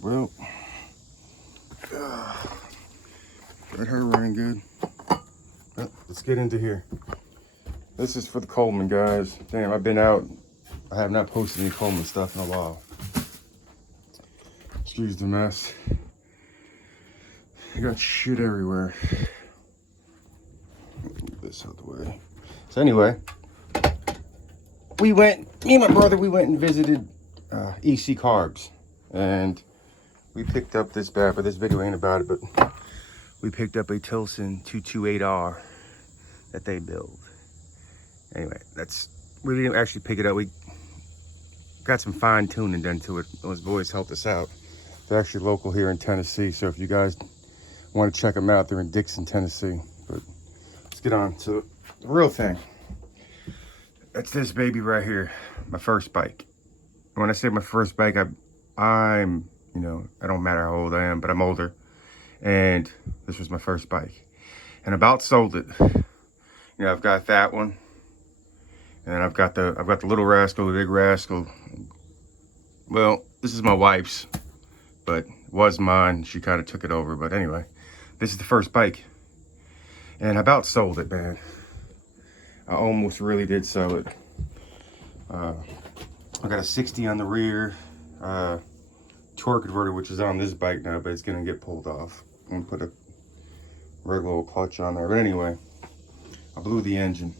Well, got her running good. Well, let's get into here. This is for the Coleman, guys. Damn, I've been out. I have not posted any Coleman stuff in a while. Excuse the mess. I got shit everywhere. Move this out the way. So anyway, me and my brother, we went and visited EC Carbs. And we picked up this bad, but this video ain't about it, but we picked up a Coleman Ct200u-EX that they build. Anyway, we didn't actually pick it up. We got some fine tuning done to it. Those boys helped us out. They're actually local here in Tennessee, so if you guys want to check them out, they're in Dixon, Tennessee. But let's get on to the real thing. That's this baby right here, my first bike. When I say my first bike, I'm, you know, I don't matter how old I am, but I'm older. And this was my first bike. And about sold it. You know, I've got that one. And I've got the little rascal, the big rascal. Well, this is my wife's, but it was mine. She kind of took it over. But anyway, this is the first bike. And I about sold it, man. I almost really did sell it. I got a 60 on the rear. Torque converter, which is on this bike now, but it's gonna get pulled off. I'm gonna put a regular old clutch on there. But anyway, I blew the engine.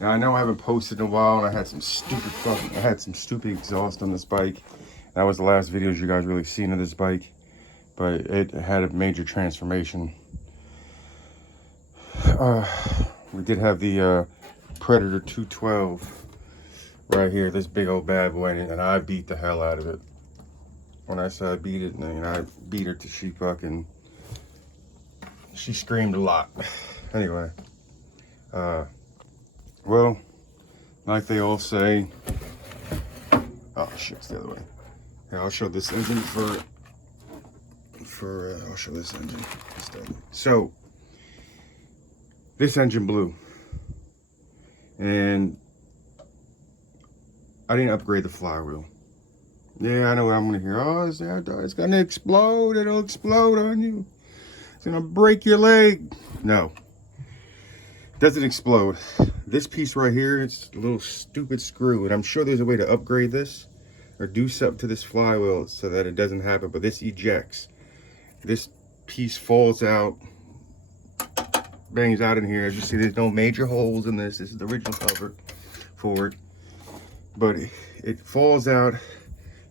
Now I know I haven't posted in a while, and I had some stupid exhaust on this bike. That was the last videos you guys really seen of this bike, but it had a major transformation. We did have the Predator 212 right here, this big old bad boy, and I beat the hell out of it. When I say I beat it, I beat her to she screamed a lot. Anyway, well, like they all say, oh shit, it's the other way. Yeah, I'll show this engine I'll show this engine instead. So, this engine blew, and I didn't upgrade the flywheel. Yeah, I know what I'm gonna hear. Oh, it's gonna explode. It'll explode on you. It's gonna break your leg. No, it doesn't explode. This piece right here, it's a little stupid screw, and I'm sure there's a way to upgrade this or do something to this flywheel so that it doesn't happen, but this ejects. This piece falls out, bangs out in here. As you see, there's no major holes in this. This is the original cover for it, but it falls out,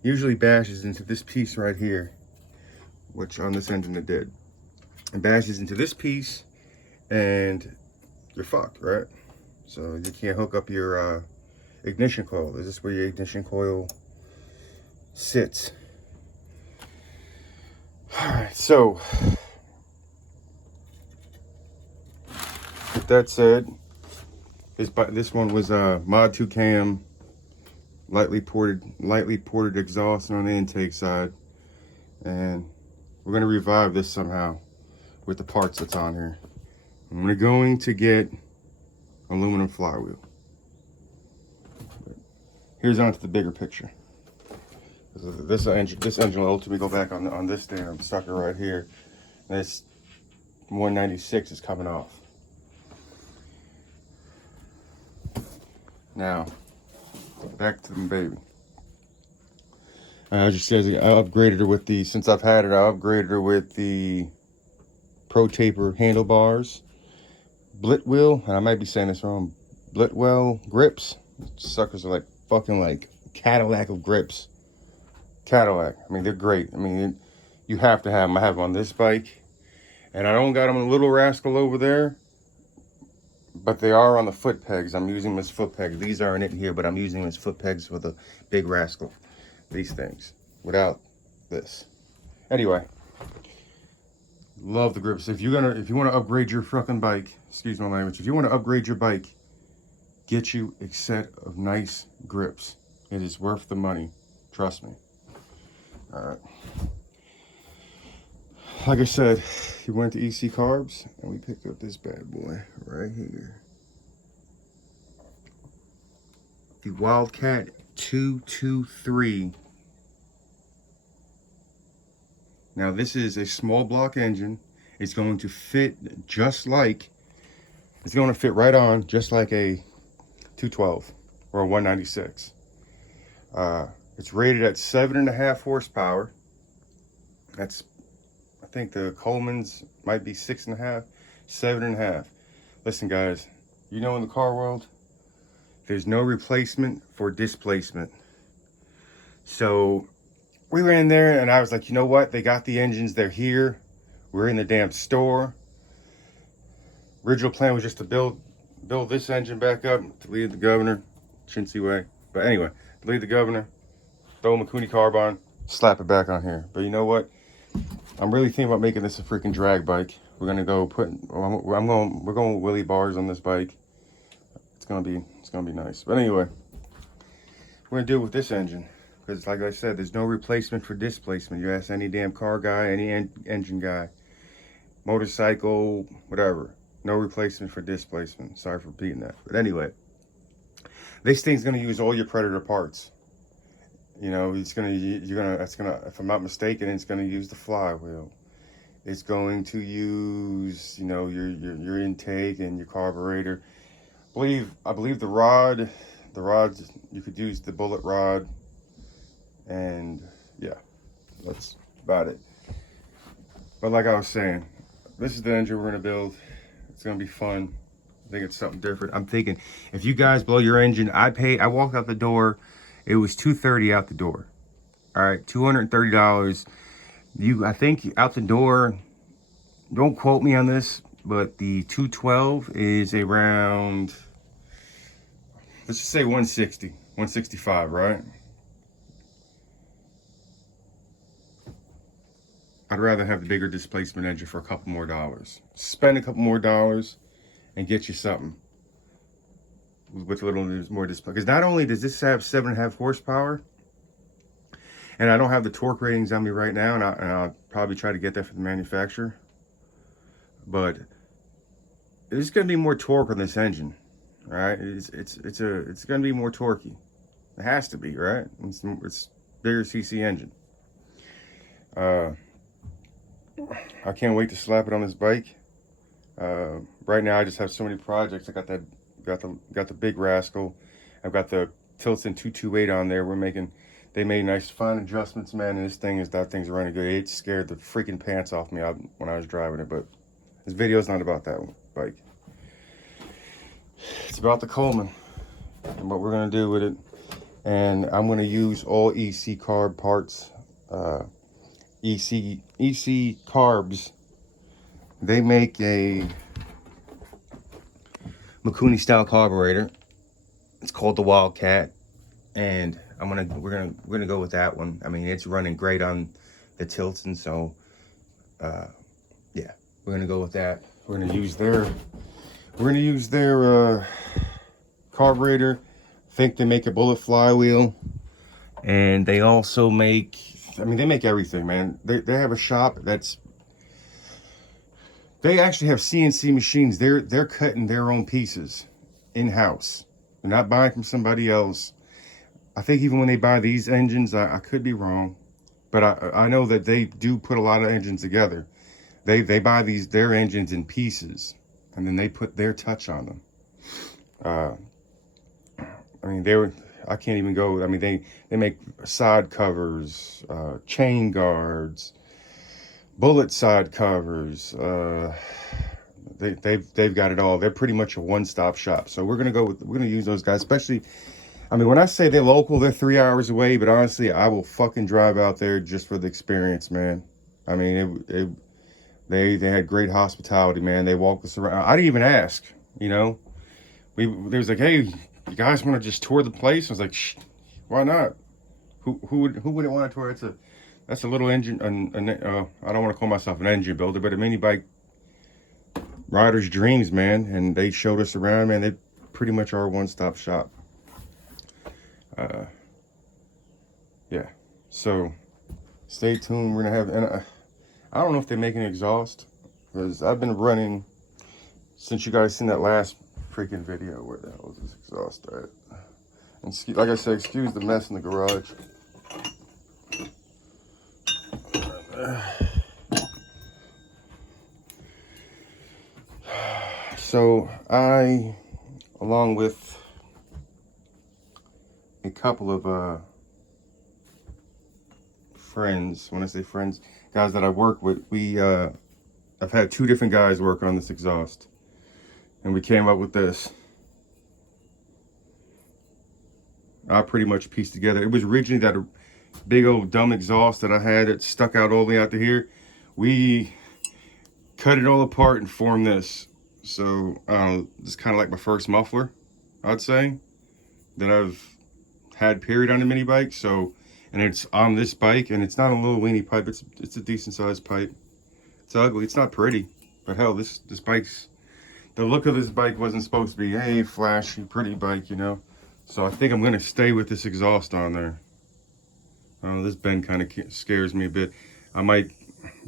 usually bashes into this piece right here, which on this engine it did. It bashes into this piece, and you're fucked, right? So you can't hook up your ignition coil. This is where your ignition coil sits. All right, so with that said, this one was a Mod 2 cam, lightly ported exhaust on the intake side, and we're gonna revive this somehow with the parts that's on here. I'm going to get aluminum flywheel. Here's onto the bigger picture. This engine will ultimately go back on this damn sucker right here. This 196 is coming off. Now, back to the baby. I just said I upgraded her with the, since I've had it, I upgraded her with the Pro Taper handlebars, Blitwell, and I might be saying this wrong, Blitwell grips. Suckers are like fucking like Cadillac of grips. Cadillac. I mean, they're great. I mean, you have to have them. I have them on this bike, and I don't got them on the little rascal over there, but they are on the foot pegs. I'm using them as foot pegs. These aren't in here, but I'm using them as foot pegs for the big rascal. These things, without this. Anyway, love the grips. If you want to upgrade your fucking bike, excuse my language, if you want to upgrade your bike, get you a set of nice grips. It is worth the money. Trust me. All right. Like I said, we went to EC Carbs and we picked up this bad boy right here. The Wildcat 223 Now this is a small block engine. It's going to fit just like, it's going to fit right on just like a 212 or a 196. It's rated at 7.5 horsepower. That's, I think the Coleman's might be 6.5, 7.5. Listen guys, you know in the car world, there's no replacement for displacement. So we were in there and I was like, you know what? They got the engines, they're here. We're in the damn store. Original plan was just to build this engine back up, to leave the governor, chintzy way. But anyway, leave the governor, throw a Mikuni carb on, slap it back on here. But you know what? I'm really thinking about making this a freaking drag bike. We're gonna go we're going wheelie bars on this bike. It's gonna be nice. But anyway, we're gonna do it with this engine. Because like I said, there's no replacement for displacement. You ask any damn car guy, any engine guy, motorcycle, whatever. No replacement for displacement. Sorry for repeating that. But anyway, this thing's gonna use all your Predator parts. You know, if I'm not mistaken, it's gonna use the flywheel. It's going to use, you know, your intake and your carburetor. I believe the rods, you could use the bullet rod. And yeah, that's about it. But like I was saying, this is the engine we're gonna build. It's gonna be fun. I think it's something different. I'm thinking if you guys blow your engine, I walked out the door, it was $230 out the door. All right, $230. I think out the door, don't quote me on this, but the 212 is around, let's just say 160, 165, right? I'd rather have the bigger displacement engine for a couple more dollars. Spend a couple more dollars and get you something with a little more display. Because not only does this have 7.5 horsepower, and I don't have the torque ratings on me right now, and I'll probably try to get that from the manufacturer, but there's going to be more torque on this engine, right? It's going to be more torquey. It has to be, right? It's bigger CC engine. I can't wait to slap it on this bike. Right now I just have so many projects. I got the big rascal. I've got the Coleman Ct200u-EX on there. They made nice fine adjustments, man, and that thing's running good. It scared the freaking pants off me when I was driving it, but this video is not about that bike. It's about the Coleman and what we're gonna do with it. And I'm gonna use all EC carb parts. EC Carbs, they make a Mikuni style carburetor. It's called the Wildcat, and we're gonna go with that one. I mean, it's running great on the Tilton, so yeah, we're gonna go with that. We're gonna use their carburetor. I think they make a bullet flywheel, and they also make, I mean, they make everything, man. They have a shop they actually have CNC machines. They're cutting their own pieces in-house. They're not buying from somebody else. I think even when they buy these engines, I could be wrong, but I know that they do put a lot of engines together. They buy their engines in pieces, and then they put their touch on them. I mean, I can't even go. I mean, they make side covers, chain guards, bullet side covers. They've got it all. They're pretty much a one-stop shop. So we're gonna use those guys. Especially, I mean, when I say they're local, they're 3 hours away. But honestly, I will fucking drive out there just for the experience, man. I mean, they had great hospitality, man. They walked us around. I didn't even ask, you know. They was like, hey, you guys want to just tour the place? I was like, shh, why not? Who wouldn't want to tour? That's a little engine. I don't want to call myself an engine builder, but a mini bike rider's dreams, man. And they showed us around, man. They pretty much are a one-stop shop. Yeah. So stay tuned. We're gonna have, and I don't know if they make an exhaust, because I've been running since you guys seen that last freaking video. Where the hell is this exhaust at? And like I said, excuse the mess in the garage. So I, along with a couple of friends, when I say friends, guys that I work with, I've had 2 different guys work on this exhaust, and we came up with this. I pretty much pieced together. It was originally that big old dumb exhaust that I had that stuck out all the way out to here. We cut it all apart and formed this. So this is kind of like my first muffler, I'd say, that I've had period on a mini bike. So, and it's on this bike, and it's not a little weenie pipe. It's a decent sized pipe. It's ugly. It's not pretty, but hell, this bike's, the look of this bike wasn't supposed to be a flashy, pretty bike, you know. So I think I'm gonna stay with this exhaust on there. This bend kind of scares me a bit. I might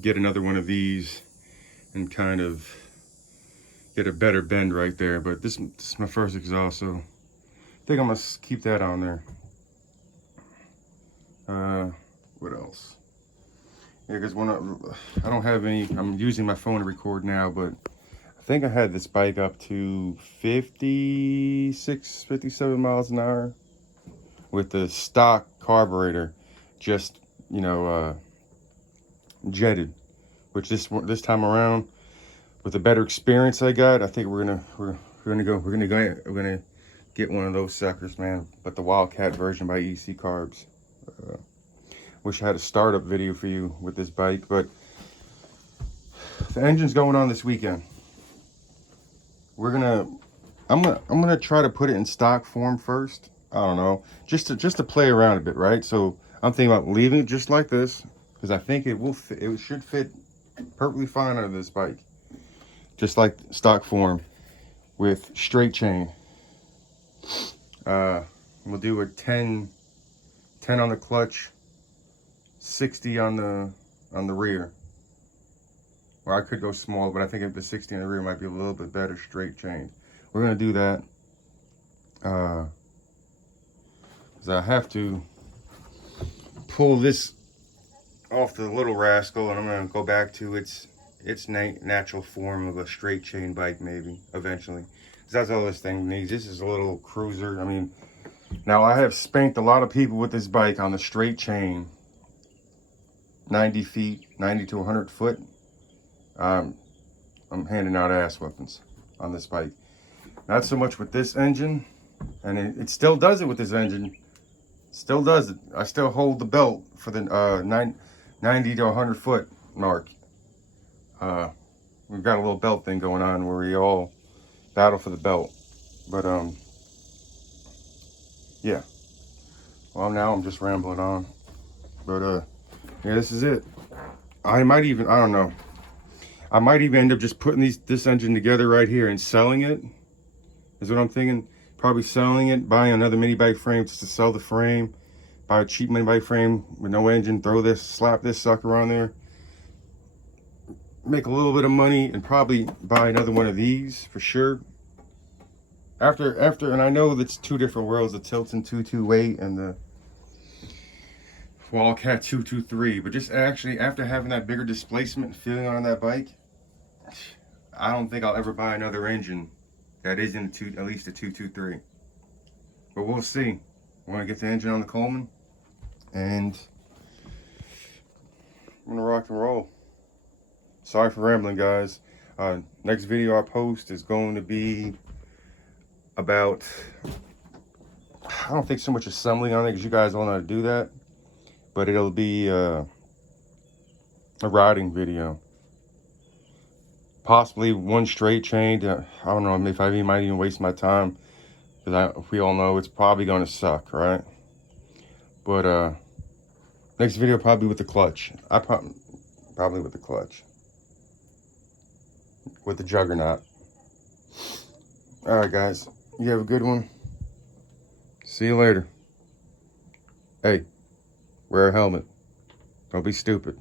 get another one of these and kind of get a better bend right there. But this is my first exhaust, so I think I'm gonna keep that on there. What else? Yeah, because when I don't have any, I'm using my phone to record now, but I think I had this bike up to 56, 57 miles an hour with the stock carburetor, just, you know, jetted. Which this time around, with the better experience I got, I think we're gonna get one of those suckers, man. But the Wildcat version by EC Carbs. Wish I had a startup video for you with this bike, but the engine's going on this weekend. I'm gonna try to put it in stock form first. I don't know, just to play around a bit, right? So I'm thinking about leaving it just like this, because I think it will fit, it should fit perfectly fine on this bike, just like stock form with straight chain. We'll do a 10 on the clutch, 60 on the rear. Or I could go small, but I think if the 60 on the rear might be a little bit better straight chain. We're gonna do that. Because I have to pull this off the little rascal, and I'm gonna go back to its natural form of a straight chain bike, maybe eventually. Because that's all this thing needs. This is a little cruiser. I mean, now I have spanked a lot of people with this bike on the straight chain, 90 feet, 90 to 100 foot. I'm handing out ass weapons on this bike. Not so much with this engine, and it still does it with this engine. Still does it. I still hold the belt for the 90 to 100 foot mark. We've got a little belt thing going on where we all battle for the belt. But yeah. Well, now I'm just rambling on. But yeah, this is it. I don't know. I might even end up just putting this engine together right here and selling it. Is what I'm thinking. Probably selling it, buying another mini bike frame just to sell the frame. Buy a cheap mini bike frame with no engine, slap this sucker on there. Make a little bit of money and probably buy another one of these for sure. After, and I know that's 2 different worlds, the Tilton 228 and the Wildcat 223, but just actually after having that bigger displacement feeling on that bike, I don't think I'll ever buy another engine that isn't at least a 223. But we'll see. I want to get the engine on the Coleman, and I'm gonna rock and roll. Sorry for rambling, guys. Next video I post is going to be about, I don't think so much assembling on it, because you guys all know how to do that, but it'll be a riding video. Possibly one straight chain. I don't know if I might even waste my time, because we all know it's probably going to suck, right? But next video probably with the clutch. Probably with the clutch, with the juggernaut. All right, guys, you have a good one. See you later. Hey, wear a helmet. Don't be stupid.